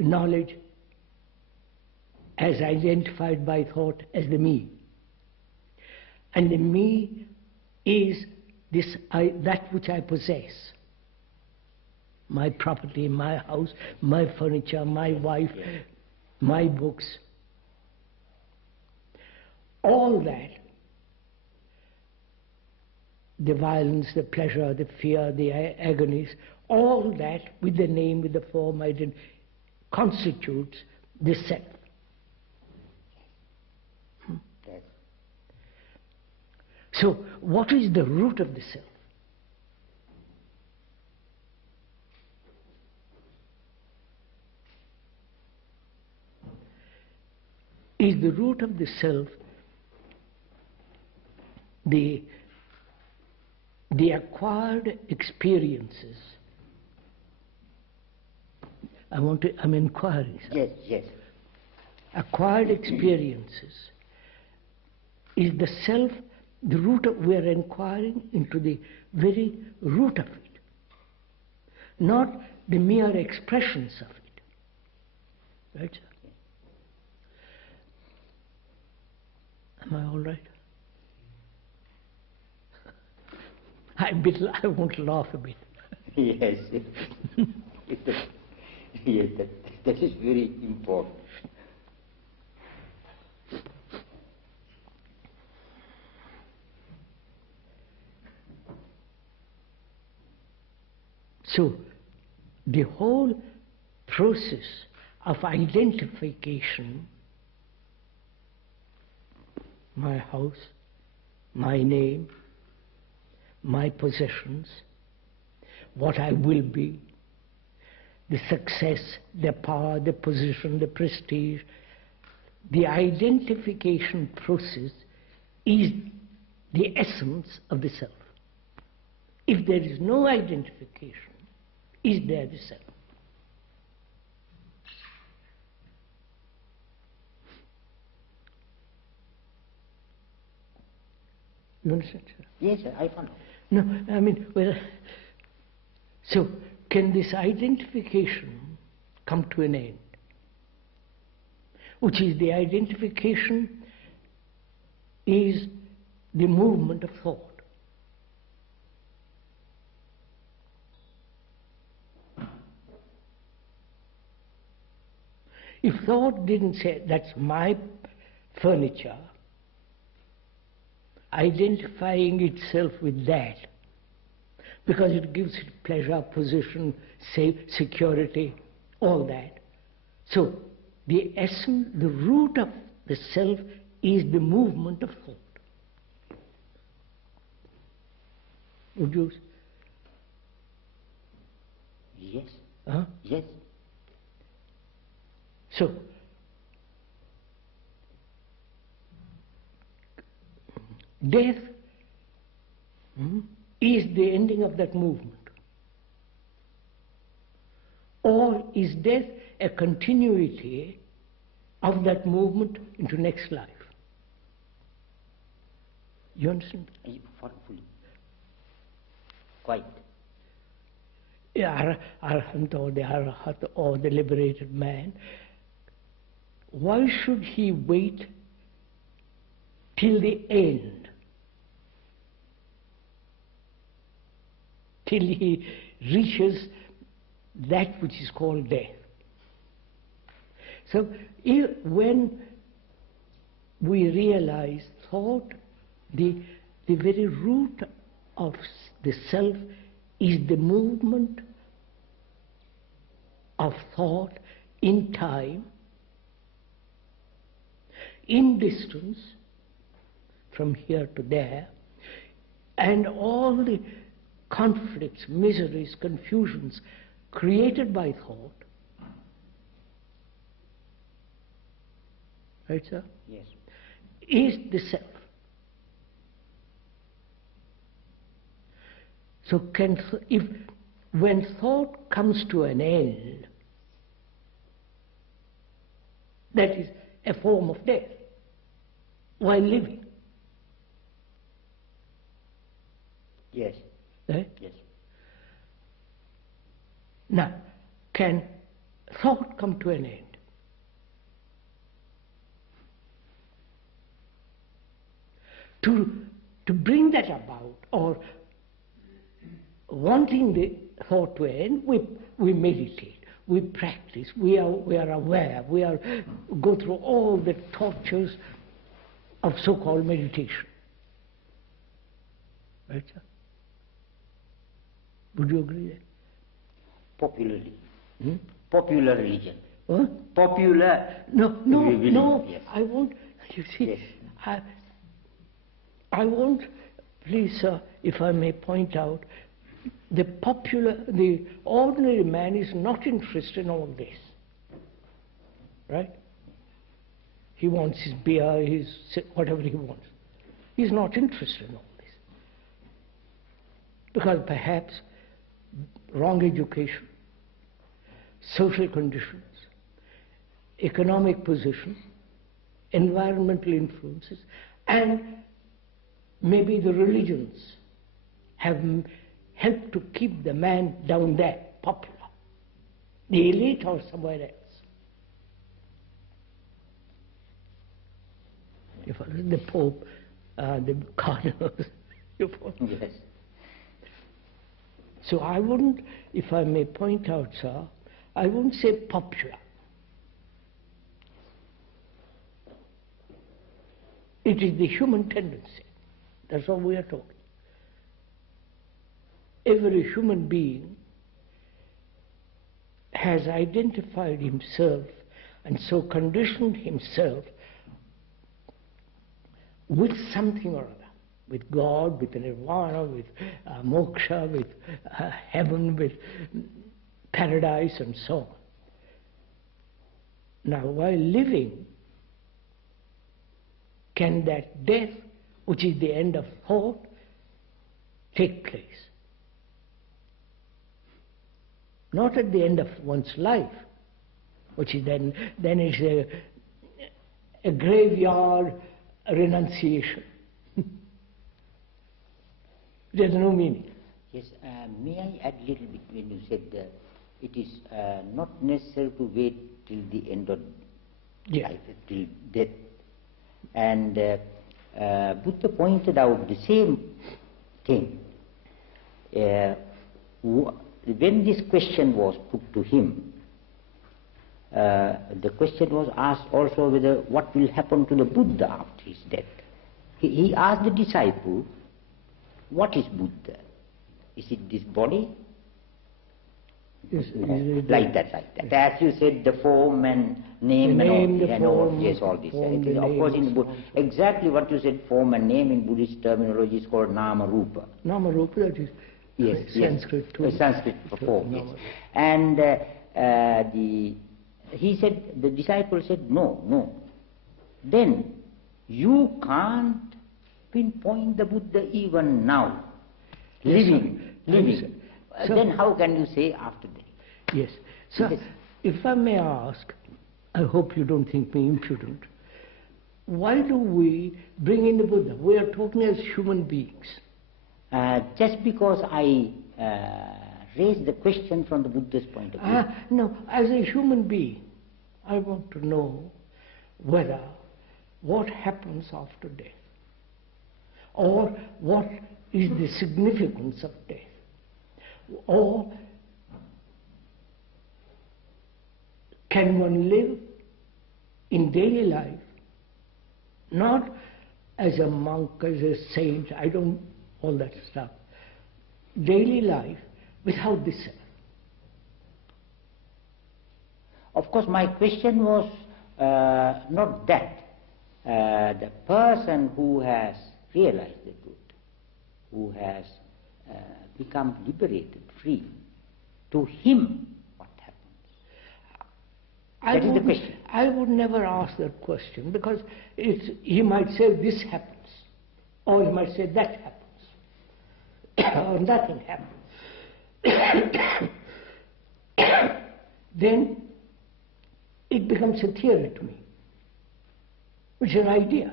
knowledge as identified by thought as the me. And the me is this that which I possess. My property, my house, my furniture, my wife, my books. All that, the violence, the pleasure, the fear, the agonies, all that with the name, with the form, constitutes the self. So, what is the root of the self? Is the root of the self the acquired experiences? I'm inquiring, sir. Yes, yes. Acquired experiences. Is the self the root of, we are inquiring into the very root of it, not the mere expressions of it. Right, sir? Am I all right? I want to laugh a bit. Yes. Yes, that is very important. So, the whole process of identification, my house, my name, my possessions, what I will be, the success, the power, the position, the prestige, the identification process is the essence of the self. If there is no identification, is there the self? You understand, sir? Yes, sir, I follow. No, I mean, well, so can this identification come to an end? Which is the identification is the movement of thought. If thought didn't say, that's my furniture, identifying itself with that, because it gives it pleasure, position, security, all that. So, the essence, the root of the self is the movement of thought. Would you? Yes. Huh? Yes. So, death is the ending of that movement. Or is death a continuity of that movement into next life? You understand? Fully. Quite. The Arahant or the Arahat or the liberated man, why should he wait till the end? Till he reaches that which is called death. So when we realize thought, the very root of the self is the movement of thought in time, in distance, from here to there, and all the conflicts, miseries, confusions created by thought. Right, sir? Yes. Is the self. So when thought comes to an end, that is a form of death while living. Yes. Right? Yes. Now, can thought come to an end. To bring that about, or wanting the thought to end, we meditate, we practice, we are aware, go through all the tortures of so-called meditation. Right, sir? Would you agree? Popularly. Popular religion. What? Popular. No. Yes. I won't. You see, Yes. I won't. Please, sir, if I may point out, the ordinary man is not interested in all this, right? He wants his beer, whatever he wants. He's not interested in all this, because perhaps wrong education, social conditions, economic position, environmental influences, and maybe the religions have helped to keep the man down there, popular, the elite or somewhere else. You follow? The Pope, the cardinals, you follow? Yes. So I wouldn't, if I may point out, sir, I wouldn't say popular. It is the human tendency. That's all we are talking. Every human being has identified himself and so conditioned himself with something or other, with God, with nirvana, with moksha, with heaven, with paradise, and so on. Now, while living, can that death, which is the end of thought, take place? Not at the end of one's life, which is then is a graveyard renunciation. There's no meaning. Yes, may I add a little bit when you said it is not necessary to wait till the end of life, till death. And Buddha pointed out the same thing. When this question was put to him, the question was asked also whether what will happen to the Buddha after his death. He asked the disciple, what is Buddha? Is it this body? Yes, like that. As you said, the form and name and all, yes, all this. Of course, in the Buddha, exactly what you said, form and name in Buddhist terminology is called nama rupa. Nama rupa, that is Sanskrit too. Sanskrit for form, yes. And he said, the disciple said, no. Then you can't pinpoint the Buddha even now, living. So, then how can you say after that? Yes. So, yes. If I may ask, I hope you don't think me impudent, why do we bring in the Buddha? We are talking as human beings. Just because I raised the question from the Buddha's point of view. No, as a human being, I want to know whether what happens after death, or what is the significance of death, or can one live in daily life, not as a monk, as a saint, all that stuff, daily life without the self. Of course, my question was not that. The person who has realized the truth, who has become liberated, free, to him what happens? That is the question. I would never ask that question, because he might say this happens, or he might say that happens, or nothing happens. Then it becomes a theory to me, which is an idea.